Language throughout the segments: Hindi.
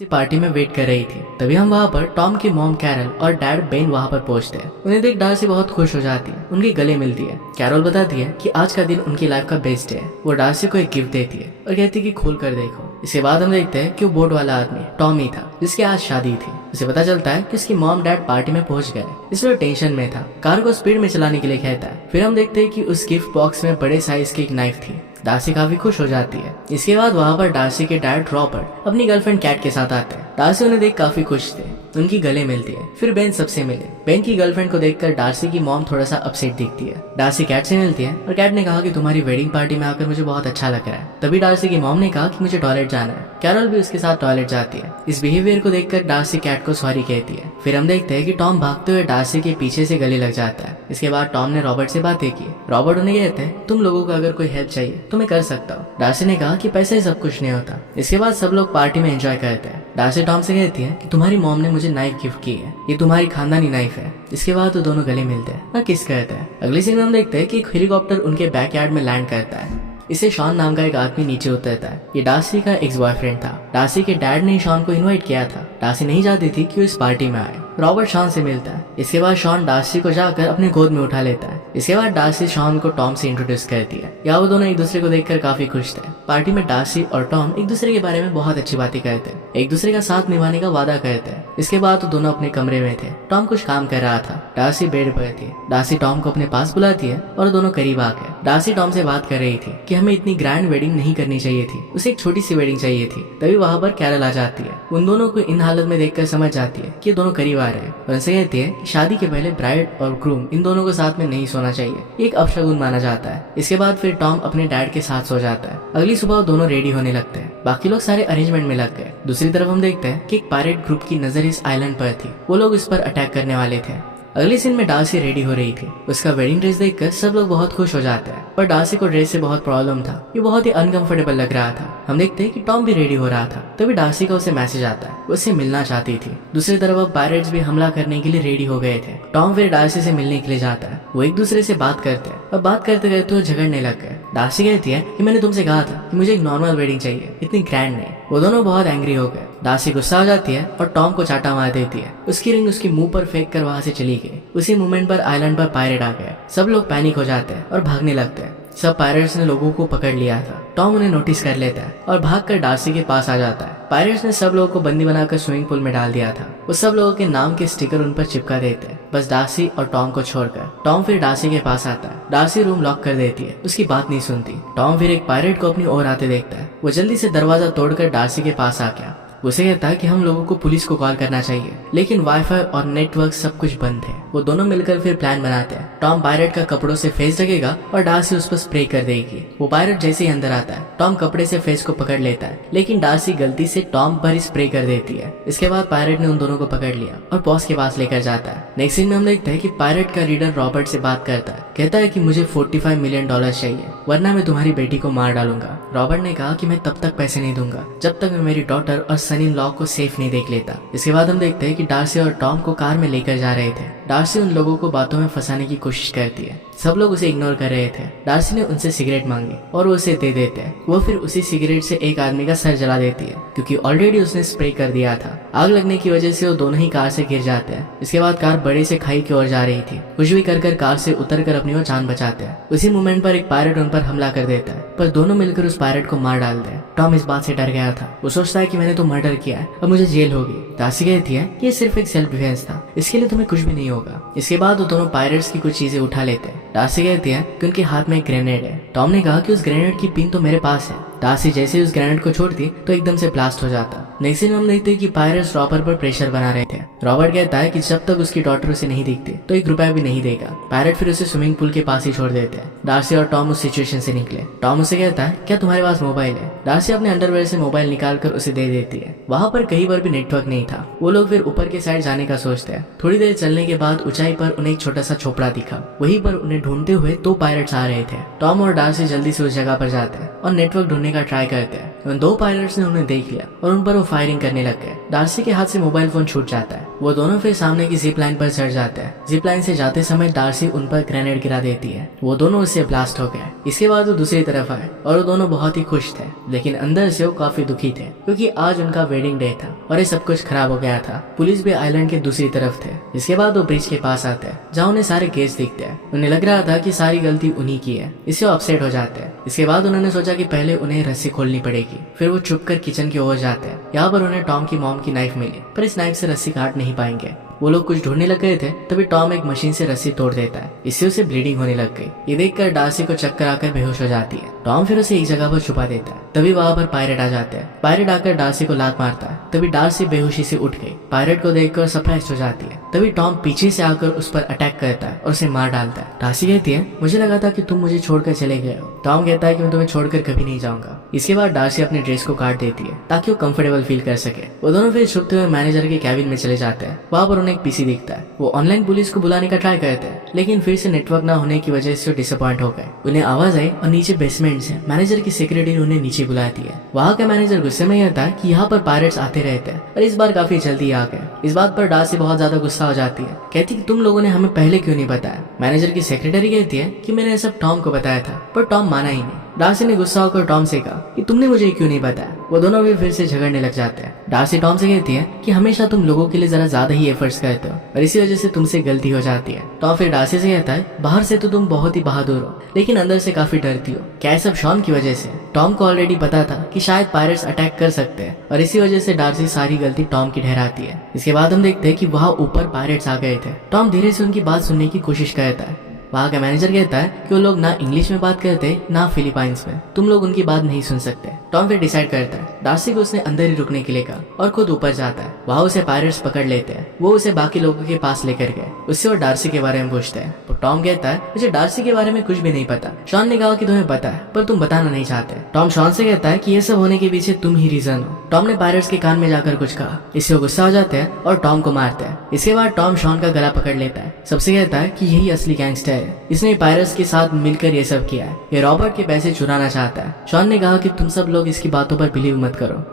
पार्टी में वेट कर रही थी। तभी हम वहाँ पर टॉम की मॉम कैरल और डैड बेन वहाँ पर पहुँचते हैं। उन्हें देख डार्सी बहुत खुश हो जाती है, उनके गले मिलती है। कैरल बताती है कि आज का दिन उनकी लाइफ का बेस्ट है। वो डार्सी को एक गिफ्ट देती है और कहती है कि खोल कर देखो। इसके बाद हम देखते हैं कि वो बोर्ड वाला आदमी टॉम ही था जिसकी आज शादी थी। उसे पता चलता है कि उसकी मॉम डैड पार्टी में पहुंच गए, इसलिए टेंशन में था। कार को स्पीड में चलाने के लिए कहता है। फिर हम देखते हैं कि उस गिफ्ट बॉक्स में बड़े साइज की एक नाइफ थी। डार्सी काफी खुश हो जाती है। इसके बाद वहाँ पर डार्सी के डैड रॉबर्ट अपनी गर्लफ्रेंड कैट के साथ आते हैं। डार्सी उन्हें देख काफी खुश थे, उनकी गले मिलती है। फिर बेन सबसे मिले। बेन की गर्लफ्रेंड को देखकर डार्सी की मॉम थोड़ा सा अपसेट दिखती है। डार्सी कैट से मिलती है और कैट ने कहा कि तुम्हारी वेडिंग पार्टी में आकर मुझे बहुत अच्छा लग रहा है। तभी डार्सी की मॉम ने कहा कि मुझे टॉयलेट जाना है। कैरल भी उसके साथ टॉयलेट जाती है। इस बिहेवियर को देखकर डार्सी कैट को सॉरी कहती है। फिर हम देखते हैं कि टॉम भागते हुए डार्सी के पीछे से गले लग जाता है। इसके बाद टॉम ने रॉबर्ट से बातें की। रॉबर्ट उन्हें कहते हैं तुम लोगों को अगर कोई हेल्प चाहिए तो मैं कर सकता हूँ। डार्सी ने कहा कि पैसे सब कुछ नहीं होता। इसके बाद सब लोग पार्टी में एंजॉय करते हैं। डार्सी टॉम से कहती है कि तुम्हारी मॉम ने मुझे नाइफ गिफ्ट की है, ये तुम्हारी खानदानी नाइफ है। इसके बाद तो दोनों गले मिलते हैं और किस करते हैं। अगले सीन में हम देखते हैं कि एक हेलीकॉप्टर उनके बैकयार्ड में लैंड करता है। इसे शॉन नाम का एक आदमी नीचे उतरता है। ये डार्सी का एक्स बॉयफ्रेंड था। डार्सी के डैड ने शॉन को इनवाइट किया था। डार्सी नहीं चाहती थी कि वो इस पार्टी में आए। रॉबर्ट शॉन से मिलता है। इसके बाद शॉन डार्सी को जाकर अपने गोद में उठा लेता है। इसके बाद डार्सी शॉन को टॉम से इंट्रोड्यूस करती है। यहाँ वो दोनों एक दूसरे को देखकर काफी खुश थे। पार्टी में डार्सी और टॉम एक दूसरे के बारे में बहुत अच्छी बातें करते हैं, एक दूसरे का साथ निभाने का वादा करते हैं। इसके बाद तो दोनों अपने कमरे में थे। टॉम कुछ काम कर रहा था, डार्सी बेड पर थी। डार्सी टॉम को अपने पास बुलाती है और दोनों करीब आकर डार्सी टॉम से बात कर रही थी कि हमें इतनी ग्रैंड वेडिंग नहीं करनी चाहिए थी, उसे एक छोटी सी वेडिंग चाहिए थी। तभी वहाँ पर कैरल आ जाती है। उन दोनों को इन हालत में देखकर समझ जाती है कि ये दोनों करीब आ रहे हैं और उनसे कहती है कि शादी के पहले ब्राइड और ग्रूम इन दोनों को साथ में नहीं सोना चाहिए, एक अपशगुन माना जाता है। इसके बाद फिर टॉम अपने डैड के साथ सो जाता है। अगली सुबह दोनों रेडी होने लगते हैं। बाकी लोग सारे अरेंजमेंट में लग गए। दूसरी तरफ हम देखते हैं कि एक पायरेट ग्रुप की नजर इस आइलैंड पर थी। वो लोग इस पर अटैक करने वाले थे। अगले सीन में डार्सी रेडी हो रही थी। उसका वेडिंग ड्रेस देखकर सब लोग बहुत खुश हो जाते हैं, पर डार्सी को ड्रेस से बहुत प्रॉब्लम था। ये बहुत ही अनकंफर्टेबल लग रहा था। हम देखते हैं कि टॉम भी रेडी हो रहा था। तभी डार्सी का उसे मैसेज आता है, वो उससे मिलना चाहती थी। दूसरी तरफ अब पायरेट्स भी हमला करने के लिए रेडी हो गए थे। टॉम फिर डार्सी से मिलने के लिए जाता है। वो एक दूसरे से बात करते हैं और बात करते करते वो झगड़ने लग गए। डार्सी कहती है कि मैंने तुमसे कहा था कि मुझे एक नॉर्मल वेडिंग चाहिए, इतनी ग्रैंड नहीं। वो दोनों बहुत एंग्री हो गए। डार्सी गुस्सा हो जाती है और टॉम को चाटा मार देती है। उसकी रिंग उसके मुंह पर फेंक कर वहां से चली गई। उसी मोमेंट पर आइलैंड पर पायरेट आ गए। सब लोग पैनिक हो जाते हैं और भागने लगते हैं। सब पायरेट्स ने लोगों को पकड़ लिया था। टॉम उन्हें नोटिस कर लेता है और भागकर डार्सी के पास आ जाता है। पायरेट्स ने सब लोगों को बंदी बनाकर स्विमिंग पूल में डाल दिया था। वो सब लोगों के नाम के स्टिकर उन पर चिपका देते हैं, बस डार्सी और टॉम को छोड़कर। टॉम फिर डार्सी के पास आता है। डार्सी रूम लॉक कर देती है, उसकी बात नहीं सुनती। टॉम फिर एक पायरेट को अपनी ओर आते देखता है। वो जल्दी से दरवाजा तोड़कर डार्सी के पास आ गया। उसे कहता है कि हम लोगों को पुलिस को कॉल करना चाहिए, लेकिन वाईफाई और नेटवर्क सब कुछ बंद है। वो दोनों मिलकर फिर प्लान बनाते हैं। टॉम पायरेट का कपड़ों से फेस ढकेगा और डार्सी उस पर स्प्रे कर देगी। वो पायरेट जैसे ही अंदर आता है, टॉम कपड़े से फेस को पकड़ लेता है, लेकिन डार्सी गलती से टॉम पर ही स्प्रे कर देती है। इसके बाद पायरेट ने उन दोनों को पकड़ लिया और बॉस के पास लेकर जाता है। नेक्स्ट सीन में हम देखते हैं कि पायरेट का लीडर रॉबर्ट से बात करता है। कहता है कि मुझे $45 मिलियन चाहिए, वरना मैं तुम्हारी बेटी को मार डालूंगा। रॉबर्ट ने कहा कि मैं तब तक पैसे नहीं दूंगा जब तक मैं मेरी डॉटर और सन इन लॉ को सेफ नहीं देख लेता। इसके बाद हम देखते हैं कि डार्सी और टॉम को कार में लेकर जा रहे थे। डार्सी उन लोगों को बातों में फंसाने की कोशिश करती है। सब लोग उसे इग्नोर कर रहे थे। डार्सी ने उनसे सिगरेट मांगी और वो उसे दे देते हैं। वो फिर उसी सिगरेट से एक आदमी का सर जला देती है, क्योंकि ऑलरेडी उसने स्प्रे कर दिया था। आग लगने की वजह से वो दोनों ही कार से गिर जाते हैं। इसके बाद कार बड़े से खाई की ओर जा रही थी। कुछ भी कर कार से उतरकर अपनी वो जान बचाते हैं। उसी मोमेंट पर एक पायरेट उन पर हमला कर देता है, पर दोनों मिलकर उस पायरेट को मार डालते हैं। टॉम इस बात से डर गया था। वो सोचता है कि मैंने तो मर्डर किया है, अब मुझे जेल होगी। डार्सी कहती है कि ये सिर्फ एक सेल्फ डिफेंस था, इसके लिए तुम्हें कुछ भी नहीं होगा। इसके बाद वो दोनों पायरेट्स की कुछ चीजें उठा लेते हैं। डार्सी कहती है कि उनके हाथ में एक ग्रेनेड है। टॉम ने कहा कि उस ग्रेनेड की पिन तो मेरे पास है। डार्सी जैसे उस ग्रेनेड को छोड़ती तो एकदम से ब्लास्ट हो जाता। नेक्स्ट दिन हम देखते हैं कि पायरेट्स रॉबर्ट पर प्रेशर बना रहे थे। रॉबर्ट कहता है कि जब तक उसकी डॉटर उसे नहीं दिखती तो $1 भी नहीं देगा। पायरेट फिर उसे स्विमिंग पूल के पास ही छोड़ देते हैं। डार्सी और टॉम उस सिचुएशन से निकले। टॉम उसे कहता है क्या तुम्हारे पास मोबाइल है? डार्सी अपने अंडरवेयर से मोबाइल निकालकर उसे दे देती है। वहाँ पर कहीं पर भी नेटवर्क नहीं था। वो लोग फिर ऊपर के साइड जाने का सोचते हैं। थोड़ी देर चलने के बाद ऊंचाई पर उन्हें एक छोटा सा झोपड़ा दिखा। वहीं पर उन्हें ढूंढते हुए 2 पायरेट्स आ रहे थे। टॉम और डार्सी जल्दी से उस जगह पर जाते हैं और नेटवर्क ढूंढने का ट्राई करते हैं। उन 2 पायलट्स ने उन्हें देख लिया और उन पर वो फायरिंग करने लग गए। डार्सी के हाथ से मोबाइल फोन छूट जाता है। वो दोनों फिर सामने की जिप लाइन पर चढ़ जाते हैं। जिप लाइन से जाते समय डार्सी उन पर ग्रेनेड गिरा देती है। वो दोनों उससे ब्लास्ट हो गए। इसके बाद वो दूसरी तरफ आए और वो दोनों बहुत ही खुश थे, लेकिन अंदर से वो काफी दुखी थे क्योंकि आज उनका वेडिंग डे था और ये सब कुछ खराब हो गया था। पुलिस भी आइलैंड के दूसरी तरफ थे। इसके बाद वो ब्रिज के पास आते हैं जहाँ उन्हें सारे केस दिखते हैं। उन्हें लग रहा था कि सारी गलती उन्हीं की है, इससे वो अपसेट हो जाते हैं। इसके बाद उन्होंने सोचा कि पहले उन्हें रस्सी खोलनी पड़ेगी। फिर वो छुप कर किचन की ओर जाते हैं। यहाँ पर उन्हें टॉम की मॉम की नाइफ मिली, पर इस नाइफ से रस्सी काट नहीं पाएंगे। वो लोग कुछ ढूंढने लग गए थे, तभी टॉम एक मशीन से रस्सी तोड़ देता है। इससे उसे ब्लीडिंग होने लग गई। ये देखकर डार्सी को चक्कर आकर बेहोश हो जाती है। टॉम फिर उसे एक जगह पर छुपा देता है। तभी वहां पर पायरेट आ जाते हैं। पायरेट आकर डार्सी को लात मारता है। तभी डार्सी बेहोशी से उठ गई। पायरेट को देखकर सरप्राइज हो जाती है। तभी टॉम पीछे से आकर उस पर अटैक करता है और उसे मार डालता है। डार्सी कहती है, मुझे लगा था कि तुम मुझे छोड़कर चले गए हो। टॉम कहता है कि मैं तुम्हें छोड़कर कभी नहीं जाऊंगा। इसके बाद डार्सी अपने ड्रेस को काट देती है ताकि वो कंफर्टेबल फील कर सके। वो दोनों फिर छुपते हुए मैनेजर के कैबिन में चले जाते हैं। वहां पर उन्हें एक पीसी दिखता है। वो ऑनलाइन पुलिस को बुलाने का ट्राई करते हैं, लेकिन फिर से नेटवर्क ना होने की वजह से डिसअपॉइंट हो गए। उन्हें आवाज आई और नीचे बेसमेंट से मैनेजर की सेक्रेटरी उन्हें नीचे बुलाती है। वहाँ का मैनेजर गुस्से में कहता है कि यहाँ पर पायरेट्स आते रहते हैं और इस बार काफी जल्दी आ गए। इस बात पर डार्सी बहुत ज्यादा गुस्सा हो जाती है। कहती कि तुम लोगों ने हमें पहले क्यों नहीं बताया। मैनेजर की सेक्रेटरी कहती है कि मैंने सब टॉम को बताया था, पर टॉम माना ही नहीं। डार्सी ने गुस्सा होकर टॉम से कहा कि तुमने मुझे क्यों नहीं बताया। वो दोनों भी फिर से झगड़ने लग जाते हैं। डार्सी टॉम से कहती है कि हमेशा तुम लोगों के लिए जरा ज्यादा ही एफर्ट्स करते हो और इसी वजह से तुमसे गलती हो जाती है। टॉम फिर डार्सी से कहता है, बाहर से तो तुम बहुत ही बहादुर हो, लेकिन अंदर से काफी डरती हो। क्या ये सब शॉन की वजह से? टॉम को ऑलरेडी पता था कि शायद पायरेट्स अटैक कर सकते हैं और इसी वजह से डार्सी सारी गलती टॉम की ठहराती है। इसके बाद हम देखते हैं कि वहाँ ऊपर पायरेट्स आ गए थे। टॉम धीरे से उनकी बात सुनने की कोशिश करता है। वहाँ का मैनेजर कहता है कि वो लोग ना इंग्लिश में बात करते ना फिलीपाइंस में, तुम लोग उनकी बात नहीं सुन सकते। टॉम फिर डिसाइड करता है डार्सी को उसने अंदर ही रुकने के लिए कहा और खुद ऊपर जाता है। वहाँ उसे पायरेट्स पकड़ लेते हैं। वो उसे बाकी लोगों के पास लेकर गए। उससे वो डार्सी के बारे में पूछते हैं। तो टॉम कहता है, मुझे डार्सी के बारे में कुछ भी नहीं पता। शॉन ने कहा कि तुम्हें पता है, पर तुम बताना नहीं चाहते। टॉम शॉन से कहता है कि ये सब होने के पीछे तुम ही रीजन हो। टॉम ने पायरेट्स के कान में जाकर कुछ कहा। इससे वो गुस्सा हो जाते हैं और टॉम को मारते हैं। इसके बाद टॉम शॉन का गला पकड़ लेता है। सबसे कहता है कि यही असली गैंगस्टर है, इसने पायरेट्स के साथ मिलकर ये सब किया है। ये रॉबर्ट के पैसे चुराना चाहता है। शॉन ने कहा कि तुम सब लोग इसकी बातों पर बिलीव मत करो।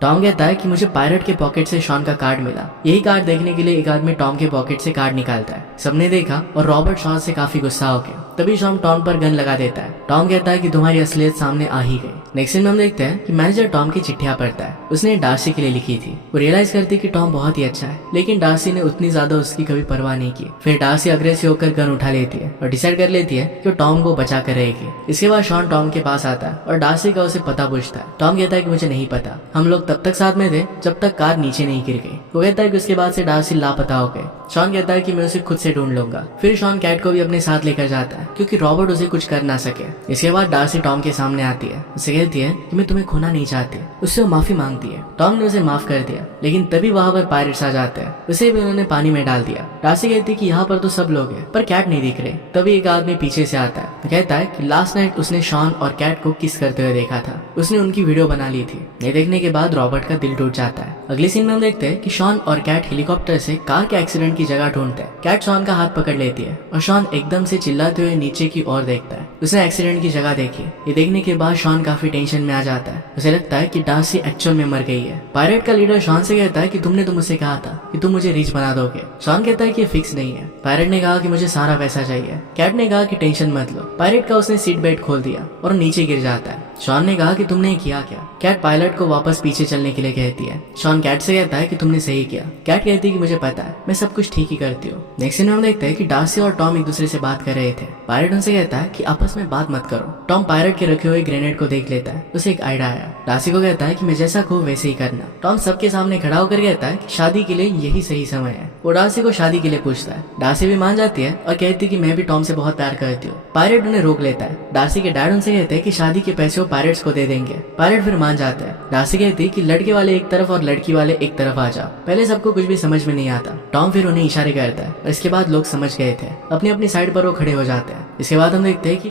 टॉम कहता है कि मुझे पायरेट के पॉकेट से शॉन का कार्ड मिला। यही कार्ड देखने के लिए एक आदमी टॉम के पॉकेट से कार्ड निकालता है। सबने देखा और रॉबर्ट शॉन से काफी गुस्सा हो गया। तभी शॉन टॉम पर गन लगा देता है। टॉम कहता है कि तुम्हारी असलियत सामने आ ही गई। नेक्स्ट सीन में हम देखते हैं कि मैनेजर टॉम की चिट्ठियां पढ़ता है। उसने डार्सी के लिए लिखी थी। वो रियलाइज करती कि टॉम बहुत ही अच्छा है, लेकिन डार्सी ने उतनी ज्यादा उसकी कभी परवाह नहीं की। फिर डार्सी अग्रेसिव होकर गन उठा लेती है और डिसाइड कर लेती है कि वो टॉम को बचा कर रहेगी। इसके बाद शॉन टॉम के पास आता है और डार्सी का उसे पता पूछता है। टॉम कहता है कि मुझे नहीं पता, हम लोग तब तक साथ में थे जब तक कार नीचे नहीं गिर गई। वो कहता है कि उसके बाद से डार्सी लापता हो गए। शॉन कहता है कि मैं उसे खुद से ढूंढ लूंगा। फिर शॉन कैट को भी अपने साथ लेकर जाता है क्योंकि रॉबर्ट उसे कुछ कर ना सके। इसके बाद डार्सी टॉम के सामने आती है। उसे कहती है कि मैं तुम्हें खोना नहीं चाहती। उससे वो माफी मांगती है। टॉम ने उसे माफ कर दिया, लेकिन तभी वहाँ पर पायरेट्स आ जाते हैं। उसे भी उन्होंने पानी में डाल दिया। डार्सी कहती है कि यहाँ पर तो सब लोग हैं, पर कैट नहीं दिख रहे। तभी एक आदमी पीछे से आता है। कहता है कि लास्ट नाइट उसने शॉन और कैट को किस करते हुए देखा था। उसने उनकी वीडियो बना ली थी। ये देखने के बाद रॉबर्ट का दिल टूट जाता है। अगले सीन में हम देखते हैं कि शॉन और कैट हेलीकॉप्टर से कार के एक्सीडेंट की जगह ढूंढते हैं। कैट शॉन का हाथ पकड़ लेती है और शॉन एकदम से चिल्लाते हुए नीचे की ओर देखता है। उसने एक्सीडेंट की जगह देखी। ये देखने के बाद शॉन काफी टेंशन में आ जाता है। उसे लगता है कि डार्सी एक्चुअल में मर गई है। पायरेट का लीडर शॉन से कहता है कि तुमने तो मुझसे कहा था कि तुम मुझे रिच बना दोगे। शॉन कहता है कि फिक्स नहीं है। पायरेट ने कहा कि मुझे सारा पैसा चाहिए। कैट ने कहा कि टेंशन मत लो। पायरेट का उसने सीट बेल्ट खोल दिया और नीचे गिर जाता है। शॉन ने कहा कि तुमने किया क्या। कैट पायलट को वापस पीछे चलने के लिए कहती है। शॉन कैट से कहता है कि तुमने सही किया। कैट कहती है कि मुझे पता है, मैं सब कुछ ठीक ही करती हूँ। नेक्स्ट सीन में हम देखते हैं कि डार्सी और टॉम एक दूसरे से बात कर रहे थे। पायलट उनसे कहता है कि आपस में बात मत करो। टॉम पायलट के रखे हुए ग्रेनेड को देख लेता है। उसे एक आइडिया आया। डार्सी को कहता है कि मैं जैसा कहूँ वैसे ही करना। टॉम सबके सामने खड़ा होकर कहता है कि शादी के लिए यही सही समय है। वो डार्सी को शादी के लिए पूछता है। डार्सी भी मान जाती है और कहती है कि मैं भी टॉम से बहुत प्यार करती हूँ। पायलट उन्हें रोक लेता है। डार्सी के डैड उनसे कहते हैं कि शादी के पैसे वो पायलट्स को दे देंगे। पायलट फिर मान जाता है। डार्सी कहती है कि लड़के वाले एक तरफ और लड़की वाले एक तरफ आ जाओ। पहले सबको कुछ भी समझ में नहीं आता। टॉम फिर उन्हें इशारे करता है और इसके बाद लोग समझ गए थे। अपनी अपनी साइड पर वो खड़े हो जाते हैं। इसके बाद हम देखते हैं कि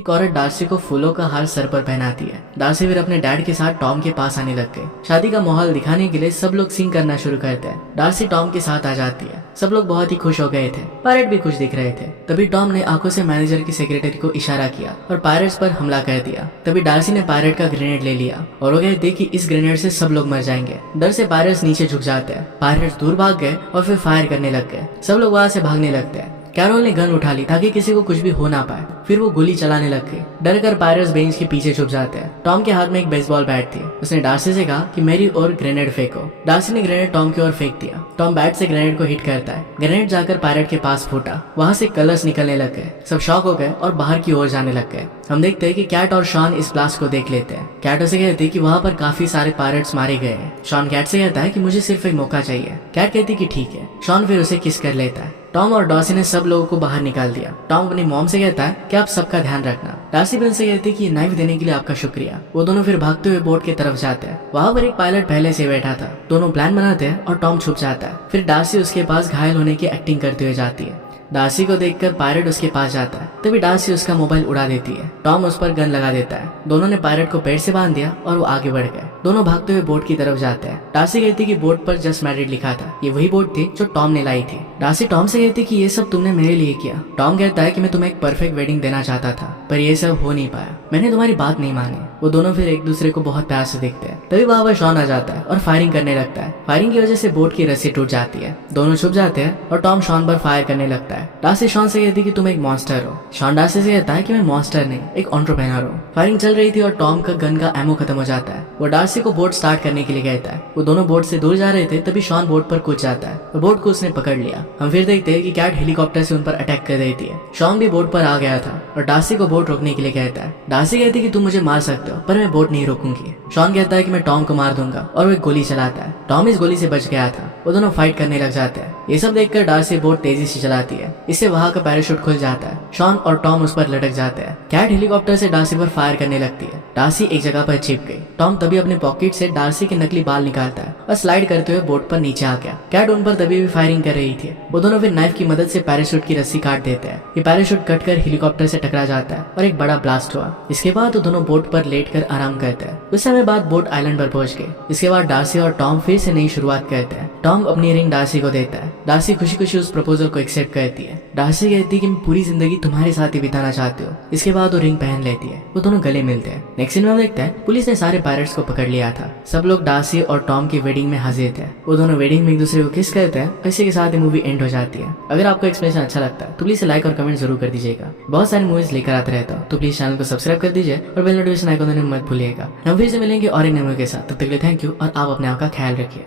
एक औरत डार्सी को फूलों का हार सर पर पहनाती है। डार्सी फिर अपने डैड के साथ टॉम के पास आने लग गए। शादी का माहौल दिखाने के लिए सब लोग सिंग करना शुरू करते हैं। डार्सी टॉम के साथ आ जाती है। सब लोग बहुत ही खुश हो गए थे। पायरेट भी खुश दिख रहे थे। तभी टॉम ने आंखों से मैनेजर की सेक्रेटरी को इशारा किया और पायरेट्स पर हमला कर दिया। तभी डार्सी ने पायरेट का ग्रेनेड ले लिया और वो कहते कि इस ग्रेनेड से सब लोग मर जाएंगे। डर से पायरेट्स नीचे झुक जाते हैं। पायरेट्स दूर भाग गए और फिर फायर करने लग गए। सब लोग वहां से भागने लगते हैं। कैरोल ने गन उठा ली ताकि किसी को कुछ भी हो ना पाए। फिर वो गोली चलाने लग गई। डर कर पायरेट्स बेंच के पीछे छुप जाते हैं। टॉम के हाथ में एक बेसबॉल बैट थी। उसने डार्सी से कहा कि मेरी ओर ग्रेनेड फेंको। डार्सी ने ग्रेनेड टॉम की ओर फेंक दिया। टॉम बैट से ग्रेनेड को हिट करता है। ग्रेनेड जाकर पायरेट के पास फूटा। वहां से कलर्स निकलने लग गए। सब शॉक हो गए और बाहर की ओर जाने लग गए। हम देखते हैं कि कैट और शॉन इस ब्लास्ट को देख लेते हैं। कैट उसे कहती है कि वहां पर काफी सारे पायरेट्स मारे गए हैं। शॉन कैट से कहता है कि मुझे सिर्फ एक मौका चाहिए। कैट कहती कि ठीक है। शॉन फिर उसे किस कर लेता है। टॉम और डार्सी ने सब लोगों को बाहर निकाल दिया। टॉम अपनी मॉम से कहता है कि आप सबका ध्यान रखना। डार्सी भी उनसे कहती है कि नाइफ देने के लिए आपका शुक्रिया। वो दोनों फिर भागते हुए बोट की तरफ जाते हैं। वहां पर एक पायलट पहले से बैठा था। दोनों प्लान बनाते हैं और टॉम छुप जाता है। फिर डार्सी उसके पास घायल होने की एक्टिंग करते हुए जाती है। डार्सी को देखकर पायरेट उसके पास जाता है। तभी डार्सी उसका मोबाइल उड़ा देती है। टॉम उस पर गन लगा देता है। दोनों ने पायरेट को पेड़ से बांध दिया और वो आगे बढ़ गए। दोनों भागते हुए बोट की तरफ जाते हैं। डार्सी कहती कि बोट पर जस्ट मैरिड लिखा था। ये वही बोट थी जो टॉम ने लाई थी। डार्सी टॉम से कहती कि ये सब तुमने मेरे लिए किया। टॉम कहता है कि मैं तुम्हें एक परफेक्ट वेडिंग देना चाहता था, पर ये सब हो नहीं पाया। मैंने तुम्हारी बात नहीं मानी। वो दोनों फिर एक दूसरे को बहुत प्यार से देखते हैं। तभी वहां पर शॉन आ जाता है और फायरिंग करने लगता है। फायरिंग की वजह से बोट की रस्सी टूट जाती है। दोनों छुप जाते हैं और टॉम शॉन पर फायर करने लगता है। डार्सी शॉन से कहती कि तुम एक मॉन्स्टर हो। शॉन डार्सी से कहता है कि मैं मॉन्स्टर नहीं, एक एंटरप्रेन्योर हूँ। फायरिंग चल रही थी और टॉम का गन का एमो खत्म हो जाता है। वो डार्सी को बोट स्टार्ट करने के लिए कहता है। वो दोनों बोट से दूर जा रहे थे। तभी शॉन बोट पर कूद जाता है और बोट को उसने पकड़ लिया। हम फिर देखते हैं कि कैट हेलीकॉप्टर से उन पर अटैक कर देती है। शॉन भी बोट पर आ गया था और डार्सी को बोट रोकने के लिए कहता है। डार्सी कहती है कि तुम मुझे मार सकते हो, पर मैं बोट नहीं रोकूंगी। शॉन कहता है कि मैं टॉम को मार दूंगा और वो एक गोली चलाता है। टॉम इस गोली से बच गया था। वो दोनों फाइट करने लग जाते हैं। ये सब देखकर डार्सी बोट तेजी से चलाती है। इससे वहां का पैराशूट खुल जाता है। शॉन और टॉम उस पर लटक जाते हैं। कैट हेलीकॉप्टर से डार्सी पर फायर करने लगती है। डार्सी एक जगह पर छिप गई। टॉम तभी अपने पॉकेट से डार्सी के नकली बाल निकालता है और स्लाइड करते हुए बोट पर नीचे आ गया। कैट उन पर तभी भी फायरिंग कर रही थी। वो दोनों फिर नाइफ की मदद से पैराशूट की रस्सी काट देते हैं। ये पैराशूट कटकर हेलीकॉप्टर से टकरा जाता है और एक बड़ा ब्लास्ट हुआ। इसके बाद वो दोनों बोट पर लेटकर आराम करते हैं। कुछ समय बाद बोट आइलैंड पर पहुंच गए। इसके बाद डार्सी और टॉम फिर से नई शुरुआत करते हैं। टॉम अपनी रिंग डार्सी को देता है। डार्सी खुशी खुशी उस प्रपोजल को एक्सेप्ट करती है। डार्सी कहती है कि मैं पूरी जिंदगी तुम्हारे साथ ही बिताना चाहती हूँ। इसके बाद वो रिंग पहन लेती है। वो दोनों गले मिलते हैं। नेक्स्ट सीन में देखते हैं पुलिस ने सारे पायरेट्स को पकड़ लिया था। सब लोग डार्सी और टॉम की वेडिंग में हाजिर थे। वो दोनों वेडिंग में एक दूसरे को किस करते हैं। इसी के साथ ही मूवी एंड हो जाती है। अगर आपको एक्सप्लेनेशन अच्छा लगता है तो प्लीज लाइक और कमेंट जरूर कर दीजिएगा। बहुत सारी मूवीज लेकर आते रहता हूँ, तो प्लीज चैनल को सब्सक्राइब कर दीजिए और बेल नोटिफिकेशन आइकन मत भूलिएगा। हम फिर से मिलेंगे और एक नए मूवी के साथ। तब तक के लिए थैंक यू और आप अपने आप का ख्याल रखिए।